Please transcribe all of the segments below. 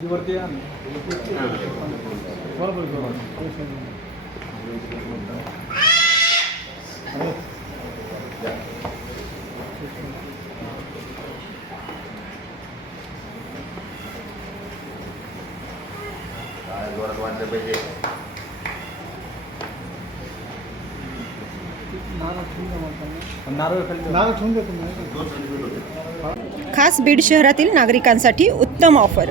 वरती या बरोबर काय जोरात वाटलं पाहिजे खास बीड शहरातील नागरिकांसाठी उत्तम ऑफर.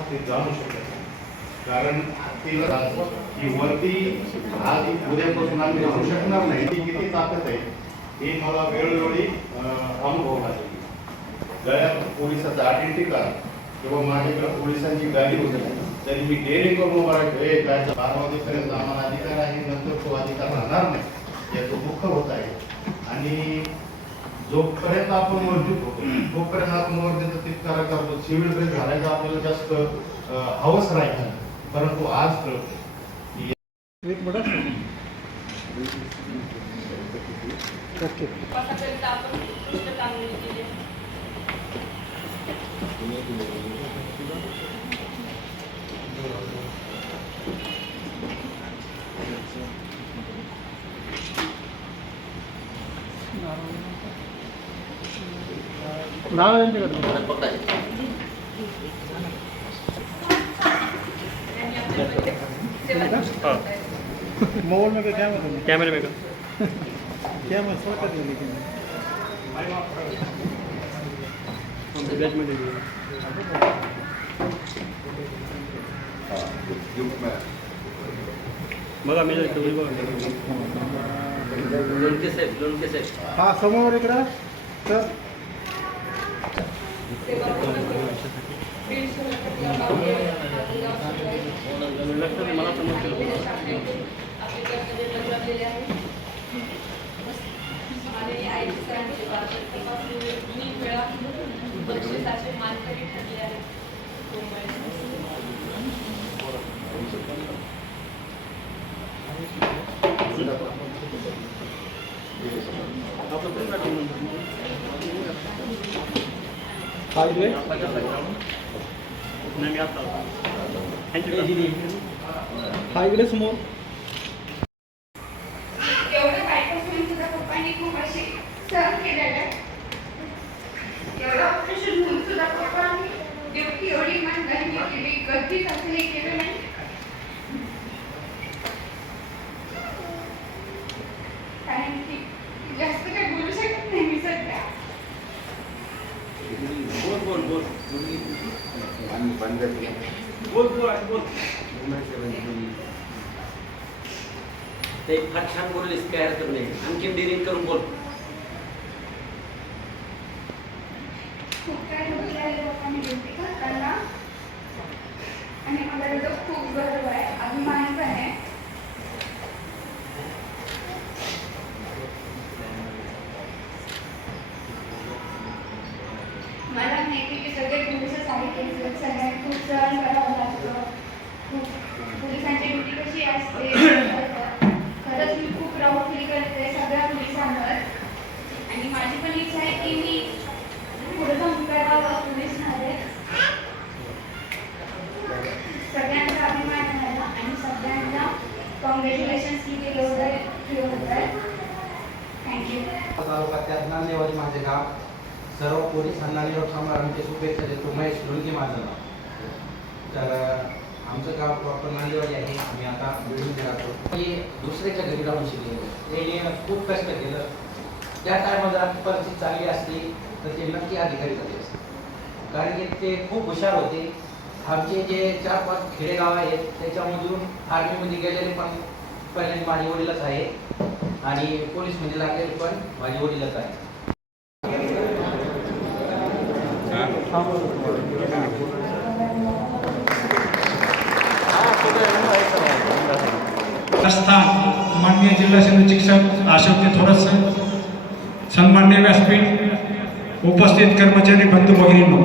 ते जाणू शकत नाही. कारण ती की वरती आज उद्यापासून आम्ही जाऊ शकणार नाही. ती किती ताकद आहे हे मला वेळोवेळी अनुभव आले गळ्यात पोलिसाचा आयडेंटी कार्ड किंवा माझ्याकडे पोलिसांची गाडी होती तरी मी डेअरिंग करून मला वेळ हे काय बारा वाजेपर्यंत आम्हाला अधिकार आहे नंतर तो अधिकार राहणार नाही. याचं दुःख होत आहे. आणि जोपर्यंत आपण मजबूत होतो तोपर्यंत आपण वर्धेचा तितकारा करतो सिव्हिल ड्रेस घालायचा आपल्याला जास्त हवस राहील परंतु आज Thank you. नाव मिनिट ओके नारळ यांच्याकडे मोबाइल में क्या कैमरा कैमरे में का कैमरा लेकिन बघा मी तुम्ही बघा लोणके साहेब लोणके साहेब हा समोर इकडं. तर हा इकडे समोर. Thank you सुद्धा पप्पांनी खूप अशी सहन केलेलं आहे. एवढं ऑपरेशन होऊन सुद्धा पप्पांनी ड्युटी एवढी इमानदारीने केली कधीच असं हे केलं नाही कारण की जास्त काही बोलू शकत नाही मी सध्या बोल बोल. बोल आम्ही बंद बोल बोल आणि बोल. ते फार छान बोललीस काय हरकत नाही. आणखीन डिरिंग करून बोल खूप काही बघितलेलं लोकांनी ड्युटी करताना आणि मला त्याचा खूप गर्व आहे अभिमान पण आहे मला माहिती की सगळे पोलिसच आहेत खूप सहन करावं लागतं. पोलिसांची ड्युटी कशी असते खरंच मी खूप प्राऊड फील करते सगळ्या पोलिसांवर. आणि माझी पण इच्छा आहे की मी पुढे जाऊन करावं पोलीसमध्ये सगळ्यांचा अभिमान झाला आणि सगळ्यांना कॉंग्रॅच्युलेशन की ते एवढं हे होत थँक्यू माझे गाव. सर्व पोलिसांना आणि लोकसंभारांचे शुभेच्छा देतो महेश ढोलकी माझं नाव तर आमचं गाव प्रॉपर नांदेवाडी आहे आम्ही आता बिल्डिंग राहतो. मी दुसऱ्याच्या घरी राहून शिकलेलो त्याने खूप कष्ट केलं. त्या टायमात जर परिस्थिती चांगली असली तर ते नक्की अधिकारी झाले असते. कारण की ते खूप हुशार होते. आमचे जे चार पाच खेडेगाव आहेत त्याच्यामधून आर्मीमध्ये गेलेले पण पहिल्यांदा माझे वडीलच आहे आणि पोलीसमध्ये म्हणजे लागलेले पण माझे वडीलच आहे स्थान माननीय जिल्हा शल्य शिक्षक अशोक थोडस सन्मान्य व्यासपीठ उपस्थित कर्मचारी बंधू भगिनींनो.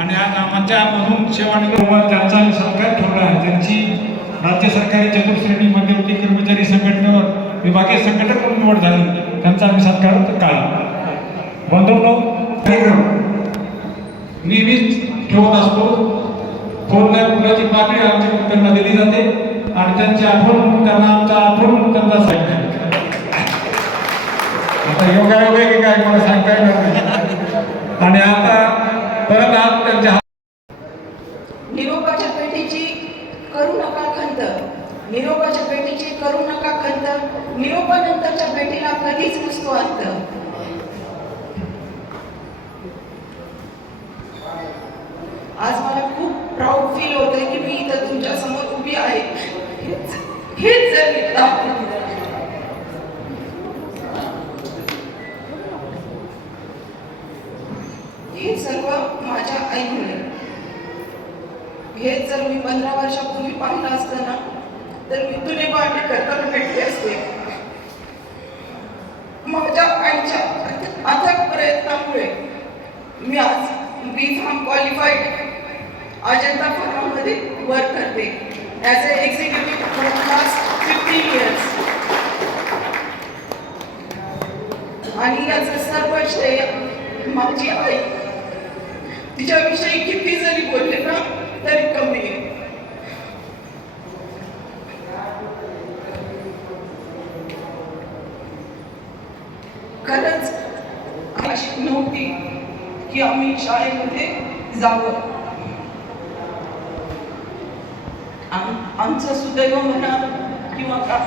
आणि आज आमच्यामधून सेवानिवृत्त त्यांचा सत्कार ठरला आहे. त्यांची राज्य सरकारी चतुर्श्रेणी मध्यवर्ती कर्मचारी संघटनेवर विभागीय संघटक म्हणून निवड झाली. त्यांचा आम्ही सत्कार काल बंधू कार्यक्रम. ठेवत असतो. फोन थोरल्या मुलाची मागणी आमच्याकडून त्यांना दिली जाते. आणि त्यांची आठवण म्हणून त्यांना आमचा आठवण म्हणून त्यांना सांगतो आता योगा योगा की काय मला सांगता येणार नाही. आणि आता परत आज त्यांच्या निरोपाच्या पेटीची करू नका खंत. निरोपाच्या पेटीची करू नका खंत. निरोपानंतरच्या पेटीला कधीच नसतो असतं आज मला खूप प्राऊड फील होत आहे की मी इथं तुमच्यासमोर उभी आहे. हेच जर मी दाखवून हे सर्व माझ्या आईमुळे. हेच जर मी पंधरा वर्षापूर्वी पाहिलं असतं ना तर मी तुने भांडे करताना भेटले असते. माझ्या आईच्या अथक प्रयत्नामुळे मी आज बी फार्म क्वालिफाईड अजंता फार्मामध्ये वर्क करते as a executive for last fifteen years आणि याचं सर्व श्रेय माझी आई तिच्याविषयी किती जरी बोलले ना, तरी कमी आहे। खरंच अशी नव्हती की आम्ही शाळेमध्ये जावं। आमचं सुदैव म्हणा किंवा का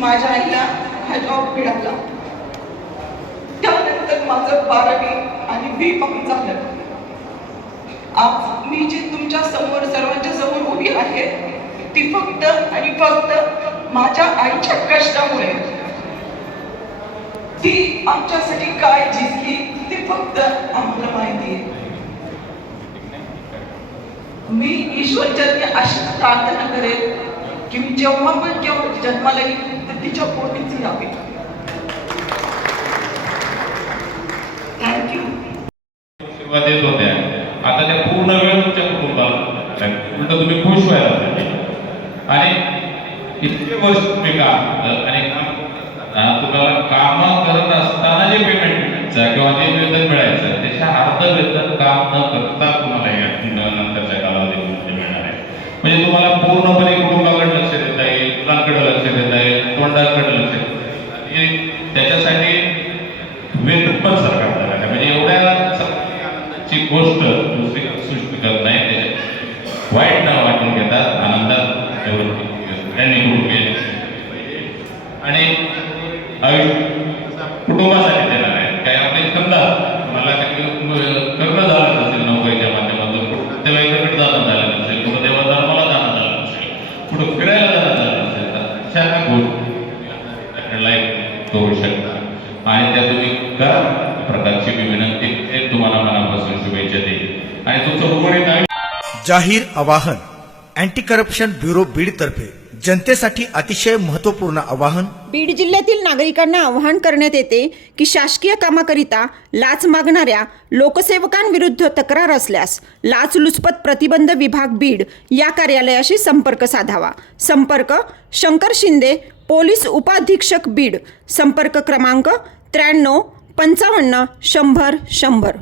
माझ्या आईला हा जॉब मिळाला. त्यानंतर माझं बारावी आणि बी पण झालं. आज मी जी तुमच्यासमोर सर्वांच्या समोर उभी आहे ती फक्त आणि फक्त माझ्या आईच्या कष्टामुळे. ती आमच्यासाठी काय जिंकली ते फक्त आम्हाला माहिती आहे मी ईश्वरचरणी अशीच प्रार्थना करेल की मी जेव्हा पण जेव्हा जन्माला येईल तर तिच्या पोटीच यावी. थँक्यू सेवा देत होत्या. आता त्या पूर्ण वेळ तुमच्या कुटुंबाला उलट तुम्ही खुश व्हायला आणि इतके वर्ष तुम्ही काम केलं आणि काम तुम्हाला काम करत असताना जे पेमेंट किंवा जे वेतन मिळायचं त्याच्या अर्ध वेतन काम न करता तुम्हाला या नंतर म्हणजे तुम्हाला पूर्णपणे कुटुंबाकडे लक्ष देता येईल मुलांकडे लक्ष देता येईल तोंडाकडे लक्ष देता येईल. त्याच्यासाठी वेतन पण सरकार आहे म्हणजे एवढ्या ची गोष्ट दुसरी सृष्टी करत नाही त्याच्यात वाईट न वाटून घेतात आनंदात सगळ्यांनी गेले आणि आयुष्य कुटुंबासाठी देणार आहे काय आपले समजा मला काही करणं झालं नसेल नोकरीच्या माध्यमातून देवाईकडे जाणं झालं नसेल कुठं देवा धर्माला जाणं झालं नसेल कुठं फिरायला जाणं झालं नसेल तर अशा गोष्टी लाईफ करू शकता आणि त्या तुम्ही करा. प्रकारची मी विनंती तुम्हाला मनापासून शुभेच्छा देईल आणि तुमचं आयुष्य जाहीर आवाहन अँटी करप्शन ब्युरो बीडतर्फे जनतेसाठी अतिशय महत्त्वपूर्ण आवाहन. बीड जिल्ह्यातील नागरिकांना आवाहन करण्यात येते की शासकीय कामाकरिता लाच मागणाऱ्या लोकसेवकांविरुद्ध तक्रार असल्यास लाचलुचपत प्रतिबंध विभाग बीड या कार्यालयाशी संपर्क साधावा. संपर्क शंकर शिंदे पोलीस उपाधीक्षक बीड. संपर्क क्रमांक त्र्याण्णव पंचावन्न शंभर शंभर.